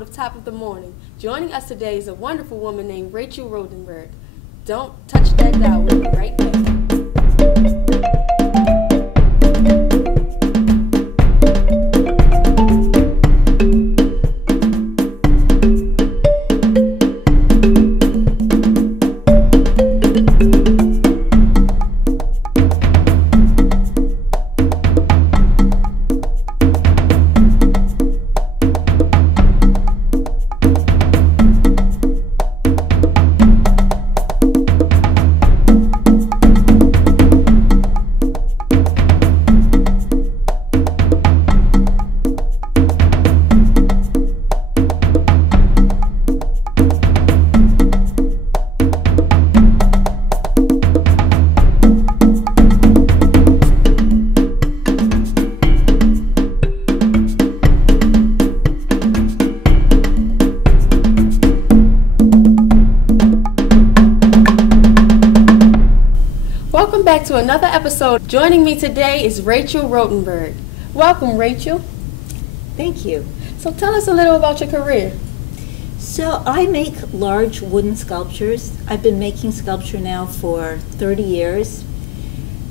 episode of Top of the Morning. Joining us today is a wonderful woman named Rachel Rotenberg. Don't touch that dial, we'll be right back. Welcome back to another episode. Joining me today is Rachel Rotenberg. Welcome, Rachel. Thank you. So tell us a little about your career. So I make large wooden sculptures. I've been making sculpture now for 30 years.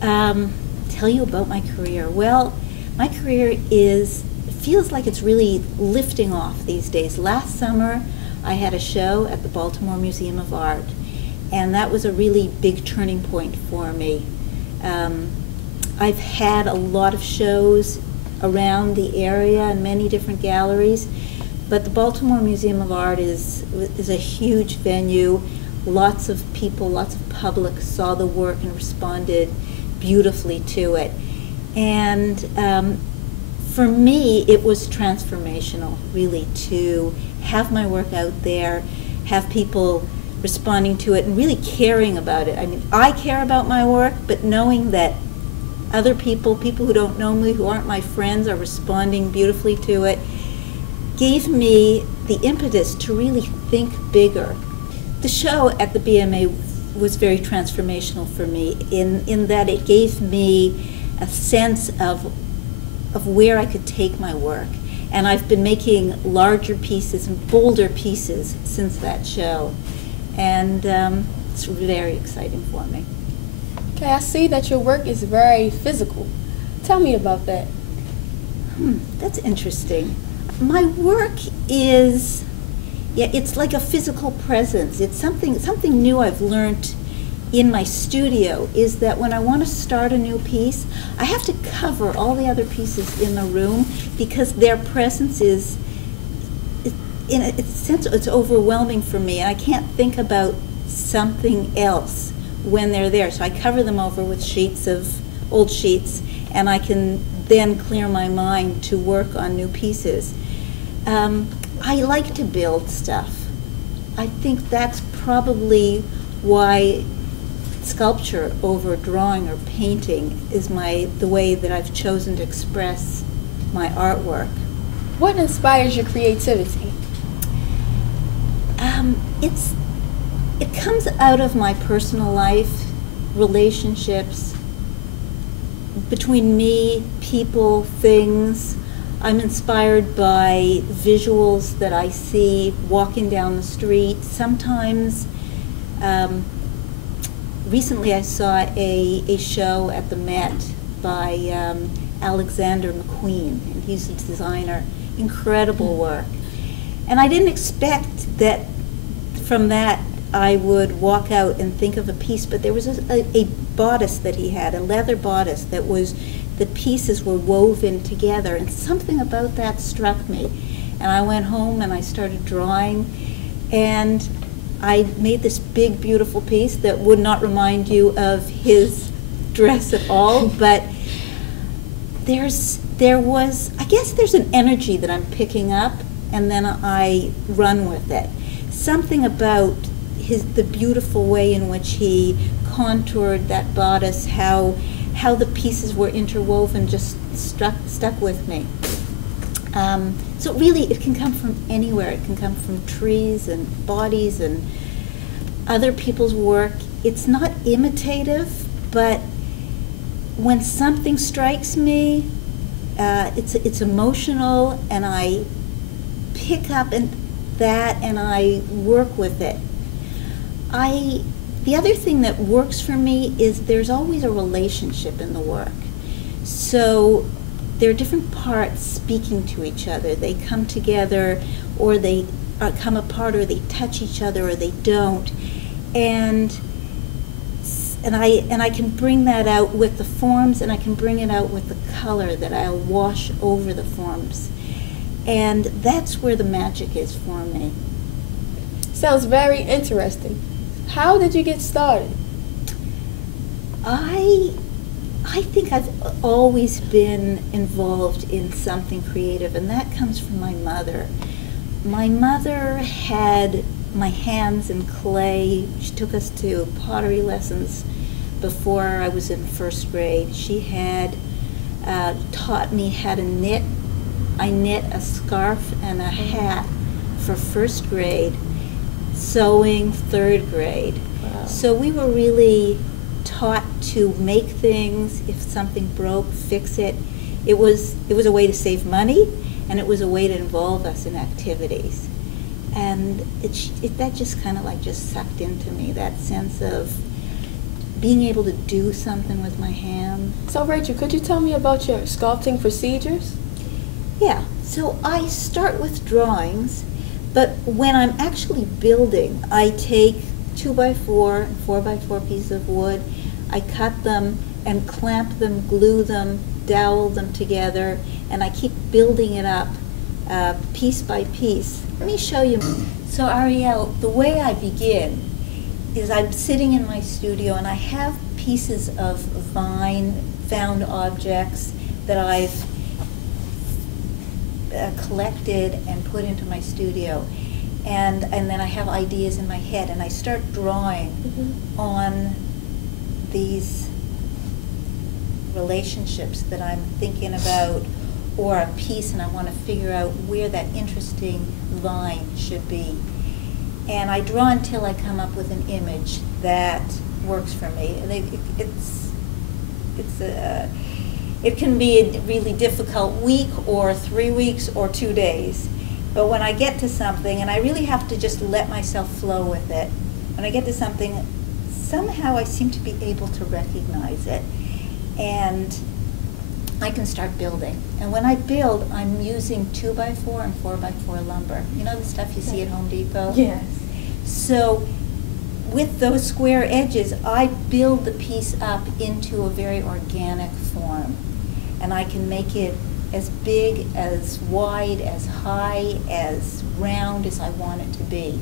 Tell you about my career. Well, my career feels like it's really lifting off these days. Last summer, I had a show at the Baltimore Museum of Art. And that was a really big turning point for me. I've had a lot of shows around the area in many different galleries, but the Baltimore Museum of Art is a huge venue. Lots of people, lots of public saw the work and responded beautifully to it. And for me, it was transformational, really, to have my work out there, have people responding to it and really caring about it. I mean, I care about my work, but knowing that other people who don't know me, who aren't my friends, are responding beautifully to it, gave me the impetus to really think bigger. The show at the BMA was very transformational for me in that it gave me a sense of where I could take my work. And I've been making larger pieces and bolder pieces since that show. And it's very exciting for me. Okay, I see that your work is very physical. Tell me about that. That's interesting. My work is, it's like a physical presence. It's something new I've learned in my studio, is that when I want to start a new piece, I have to cover all the other pieces in the room because their presence is, in a sense, it's overwhelming for me, and I can't think about something else when they're there. So I cover them over with old sheets, and I can then clear my mind to work on new pieces. I like to build stuff. I think that's probably why sculpture over drawing or painting is the way that I've chosen to express my artwork. What inspires your creativity? It comes out of my personal life, relationships, between me, people, things. I'm inspired by visuals that I see walking down the street. Sometimes, recently I saw a show at the Met by Alexander McQueen, and he's a designer. Incredible work. And I didn't expect that from that I would walk out and think of a piece, but there was a bodice that he had, a leather bodice that the pieces were woven together, and something about that struck me. And I went home and I started drawing, and I made this big, beautiful piece that would not remind you of his dress at all, but I guess there's an energy that I'm picking up, and then I run with it. Something about the beautiful way in which he contoured that bodice, how the pieces were interwoven, just stuck with me. So really, it can come from anywhere. It can come from trees and bodies and other people's work. It's not imitative, but when something strikes me, it's emotional, and I pick up that and I work with it. The other thing that works for me is there's always a relationship in the work. So there are different parts speaking to each other. They come together, or they come apart, or they touch each other, or they don't. And I can bring that out with the forms, and I can bring it out with the color that I'll wash over the forms. And that's where the magic is for me. Sounds very interesting. How did you get started? I think I've always been involved in something creative, and that comes from my mother. My mother had my hands in clay. She took us to pottery lessons before I was in first grade. She had taught me how to knit. I knit a scarf and a hat for first grade, sewing third grade. Wow. So we were really taught to make things. If something broke, fix it. It was a way to save money, and it was a way to involve us in activities. And that just kind of just sucked into me, that sense of being able to do something with my hand. So Rachel, could you tell me about your sculpting procedures? Yeah, so I start with drawings, but when I'm actually building, I take 2x4 and 4x4 pieces of wood, I cut them and clamp them, glue them, dowel them together, and I keep building it up piece by piece. Let me show you. So Ariel, the way I begin is I'm sitting in my studio and I have pieces of vine, found objects that I've collected and put into my studio, and then I have ideas in my head, and I start drawing on these relationships that I'm thinking about, or a piece, and I want to figure out where that interesting vine should be. And I draw until I come up with an image that works for me. And it can be a really difficult week, or 3 weeks, or 2 days. But when I get to something, and I really have to just let myself flow with it, when I get to something, somehow I seem to be able to recognize it. And I can start building. And when I build, I'm using 2x4 and 4x4 lumber. You know the stuff you see at Home Depot? Yes. So with those square edges, I build the piece up into a very organic form. And I can make it as big, as wide, as high, as round as I want it to be.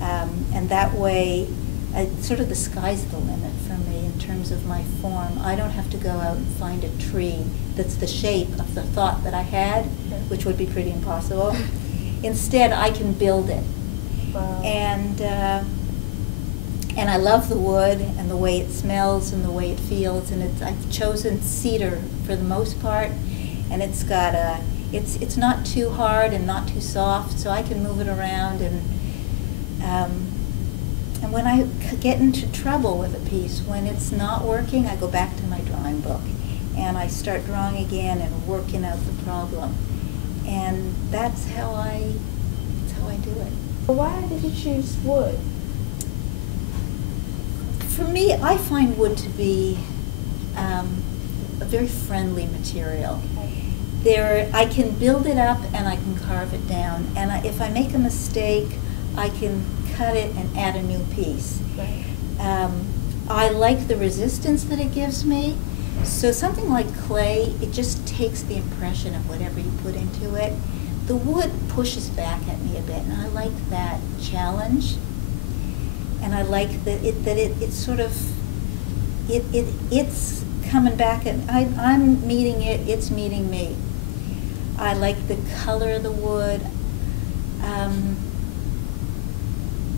And that way, sort of the sky's the limit for me in terms of my form. I don't have to go out and find a tree that's the shape of the thought that I had, which would be pretty impossible. Instead, I can build it. Wow. And I love the wood and the way it smells and the way it feels. And I've chosen cedar for the most part, and it's got it's not too hard and not too soft, so I can move it around. And when I get into trouble with a piece, when it's not working, I go back to my drawing book and I start drawing again and working out the problem. And that's how I do it. Why did you choose wood? For me, I find wood to be a very friendly material. I can build it up and I can carve it down. And if I make a mistake, I can cut it and add a new piece. Right. I like the resistance that it gives me. So something like clay, it just takes the impression of whatever you put into it. The wood pushes back at me a bit, and I like that challenge. And I like that it's coming back, and I'm meeting it, it's meeting me. I like the color of the wood,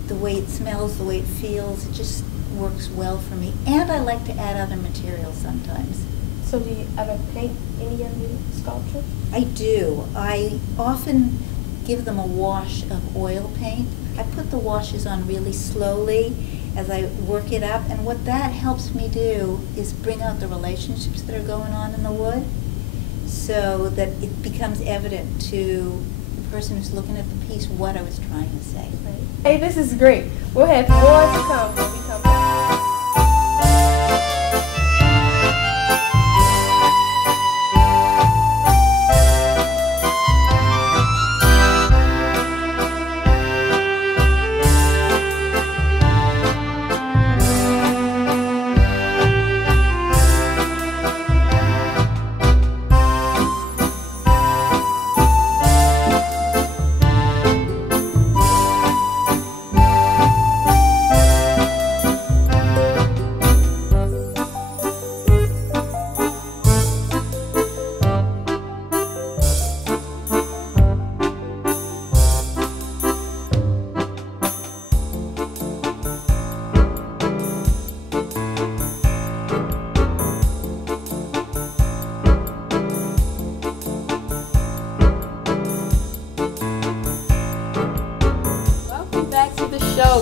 the way it smells, the way it feels. It just works well for me. And I like to add other materials sometimes. So do you ever paint any of your sculptures? I do. I often give them a wash of oil paint. I put the washes on really slowly as I work it up, and what that helps me do is bring out the relationships that are going on in the wood, so that it becomes evident to the person who's looking at the piece what I was trying to say. Hey, this is great. We'll have more to come when we come back.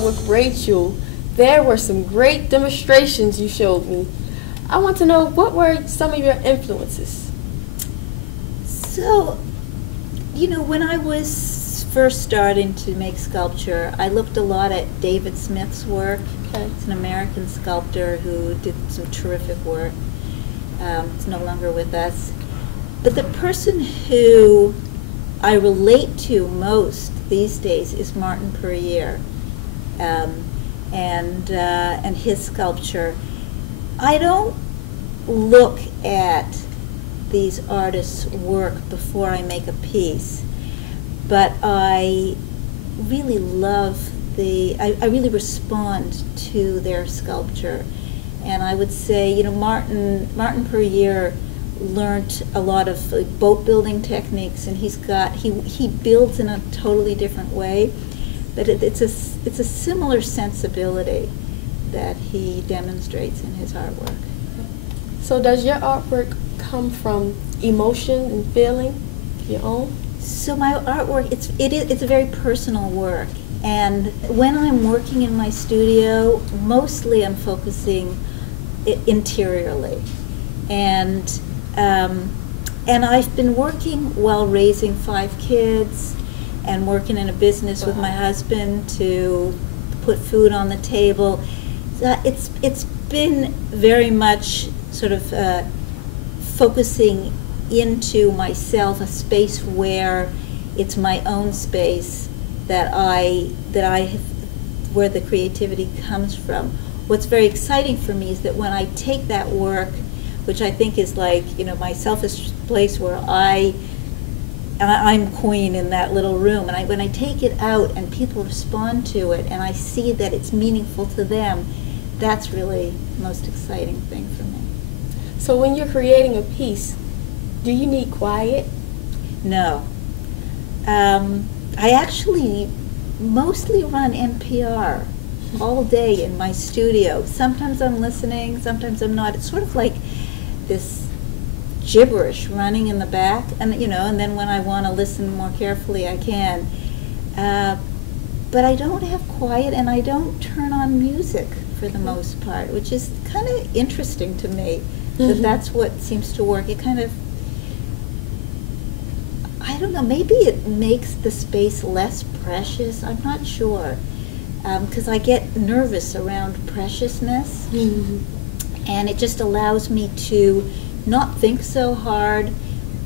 With Rachel, there were some great demonstrations you showed me. I want to know, what were some of your influences? So, you know, when I was first starting to make sculpture, I looked a lot at David Smith's work. Okay. He's an American sculptor who did some terrific work. He's no longer with us. But the person who I relate to most these days is Martin Puryear. And his sculpture. I don't look at these artists' work before I make a piece, but I really love I really respond to their sculpture. And I would say, you know, Martin Puryear learned a lot of boat building techniques, and he builds in a totally different way. But it's a similar sensibility that he demonstrates in his artwork. So does your artwork come from emotion and feeling, your own? So my artwork, it's a very personal work. And when I'm working in my studio, mostly I'm focusing interiorly. And I've been working while raising 5 kids, and working in a business with my husband to put food on the table. It's been very much sort of focusing into myself, a space where it's my own space where the creativity comes from. What's very exciting for me is that when I take that work, which I think is like, you know, my selfish place where I'm queen in that little room, and when I take it out and people respond to it and I see that it's meaningful to them, that's really the most exciting thing for me. So when you're creating a piece, do you need quiet? No. I actually mostly run NPR all day in my studio. Sometimes I'm listening, sometimes I'm not. It's sort of like this gibberish running in the back, and you know, and then when I want to listen more carefully, I can. But I don't have quiet, and I don't turn on music for the most part, which is kind of interesting to me. That's what seems to work. It kind of, I don't know, maybe it makes the space less precious. I'm not sure, because I get nervous around preciousness, and it just allows me to not think so hard,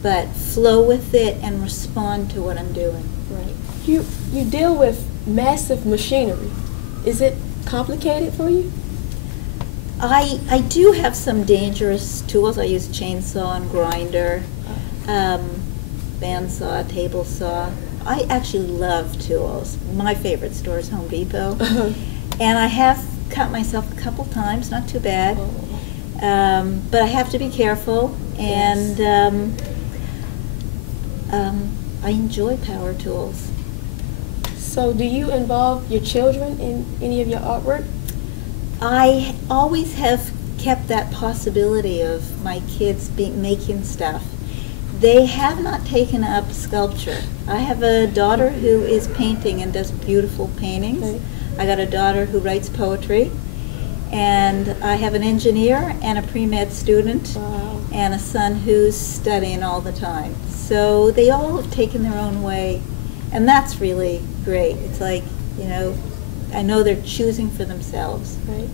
but flow with it and respond to what I'm doing. Right. You deal with massive machinery. Is it complicated for you? I do have some dangerous tools. I use chainsaw and grinder, bandsaw, table saw. I actually love tools. My favorite store is Home Depot. And I have cut myself a couple times, not too bad. But I have to be careful, and I enjoy power tools. So do you involve your children in any of your artwork? I always have kept that possibility of my kids making stuff. They have not taken up sculpture. I have a daughter who is painting and does beautiful paintings. Okay. I got a daughter who writes poetry. And I have an engineer and a pre-med student. Wow. And a son who's studying all the time. So they all have taken their own way And that's really great. It's like, I know they're choosing for themselves. Right.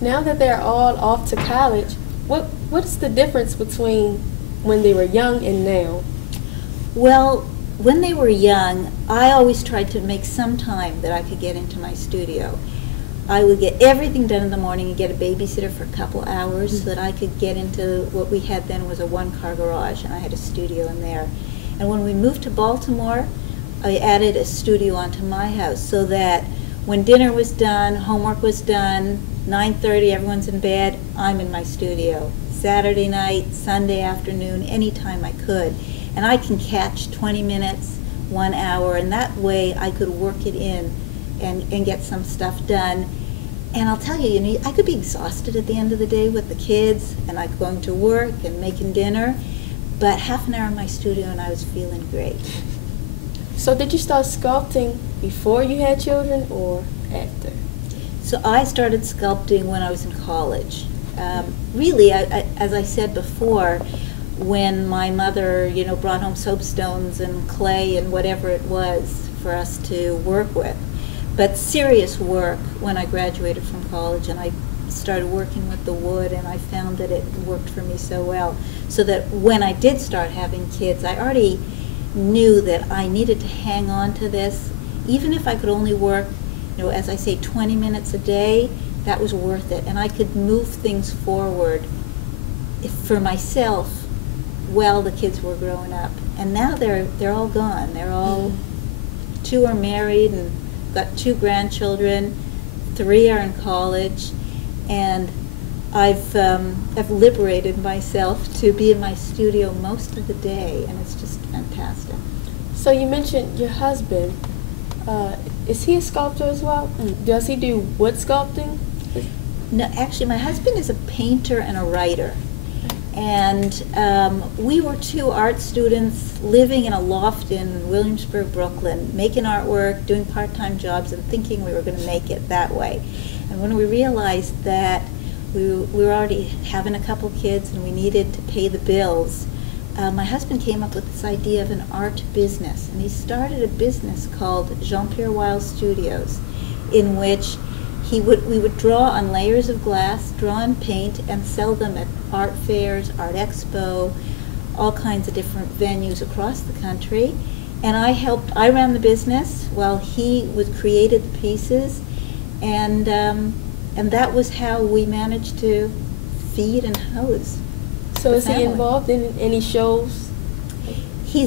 Now that they're all off to college, what's the difference between when they were young and now? Well, when they were young, I always tried to make some time that I could get into my studio. I would get everything done in the morning and get a babysitter for a couple hours so that I could get into what we had then was a one-car garage, and I had a studio in there. And when we moved to Baltimore, I added a studio onto my house so that when dinner was done, homework was done, 9:30, everyone's in bed, I'm in my studio. Saturday night, Sunday afternoon, anytime I could. And I can catch 20 minutes, 1 hour, and that way I could work it in and get some stuff done. And I'll tell you, I could be exhausted at the end of the day with the kids, and I'm going to work and making dinner, but half an hour in my studio and I was feeling great. So did you start sculpting before you had children or after? So I started sculpting when I was in college. Really, as I said before, when my mother, brought home soapstones and clay and whatever it was for us to work with. But serious work when I graduated from college and I started working with the wood, and I found that it worked for me so well. So that when I did start having kids, I already knew that I needed to hang on to this. Even if I could only work, as I say, 20 minutes a day, that was worth it. And I could move things forward for myself while the kids were growing up. And now they're all gone. They're all, 2 are married and got 2 grandchildren, 3 are in college, and I've liberated myself to be in my studio most of the day, and it's just fantastic. So you mentioned your husband. Is he a sculptor as well? Does he do wood sculpting? No, actually, my husband is a painter and a writer. And we were 2 art students living in a loft in Williamsburg, Brooklyn, making artwork, doing part-time jobs, and thinking we were going to make it that way. And when we realized that we were already having a couple kids and we needed to pay the bills, my husband came up with this idea of an art business. And he started a business called Jean-Pierre Weil Studios, in which we would draw on layers of glass, draw on paint, and sell them at art fairs, art expo, all kinds of different venues across the country. And I ran the business while he created the pieces, and that was how we managed to feed and house. So is he involved in any shows? He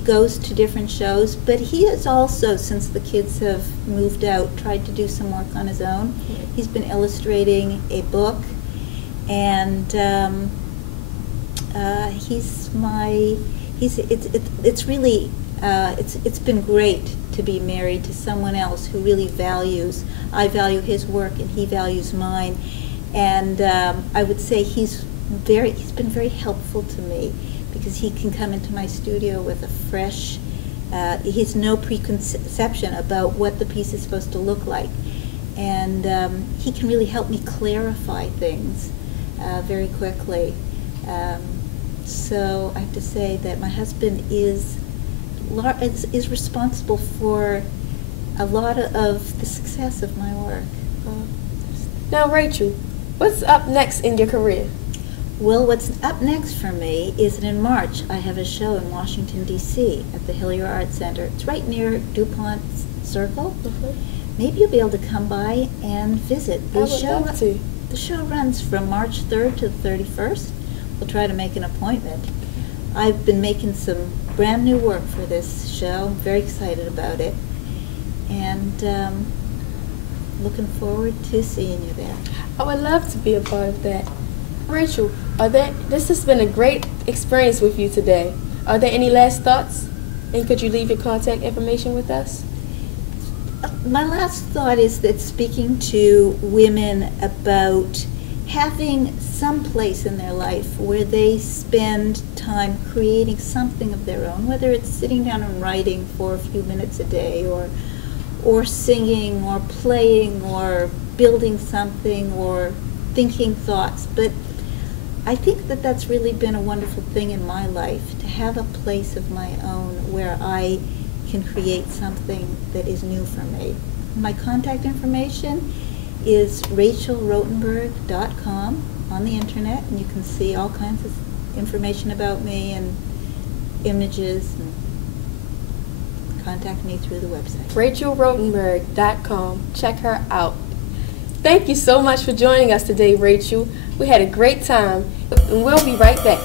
goes to different shows, but he has also, since the kids have moved out, tried to do some work on his own. He's been illustrating a book, and it's been great to be married to someone else who really values. I value his work and he values mine, and I would say he's been very helpful to me, because he can come into my studio with a fresh, he has no preconception about what the piece is supposed to look like. And he can really help me clarify things very quickly. So I have to say that my husband is responsible for a lot of the success of my work. Now, Rachel, what's up next in your career? Well, what's up next for me is that in March I have a show in Washington, D.C. at the Hillier Art Center. It's right near DuPont Circle. Maybe you'll be able to come by and visit. I would love to. The show runs from March 3rd to the 31st. We'll try to make an appointment. I've been making some brand new work for this show. I'm very excited about it. And looking forward to seeing you there. I would love to be a part of that. Rachel, this has been a great experience with you today. Are there any last thoughts? And could you leave your contact information with us? My last thought is that speaking to women about having some place in their life where they spend time creating something of their own, whether it's sitting down and writing for a few minutes a day, or singing, or playing, or building something, or thinking thoughts, but I think that that's really been a wonderful thing in my life, to have a place of my own where I can create something that is new for me. My contact information is Rotenberg.mpg on the internet, and you can see all kinds of information about me and images, and contact me through the website. RachelRotenberg.com. Check her out. Thank you so much for joining us today, Rachel. We had a great time, and we'll be right back.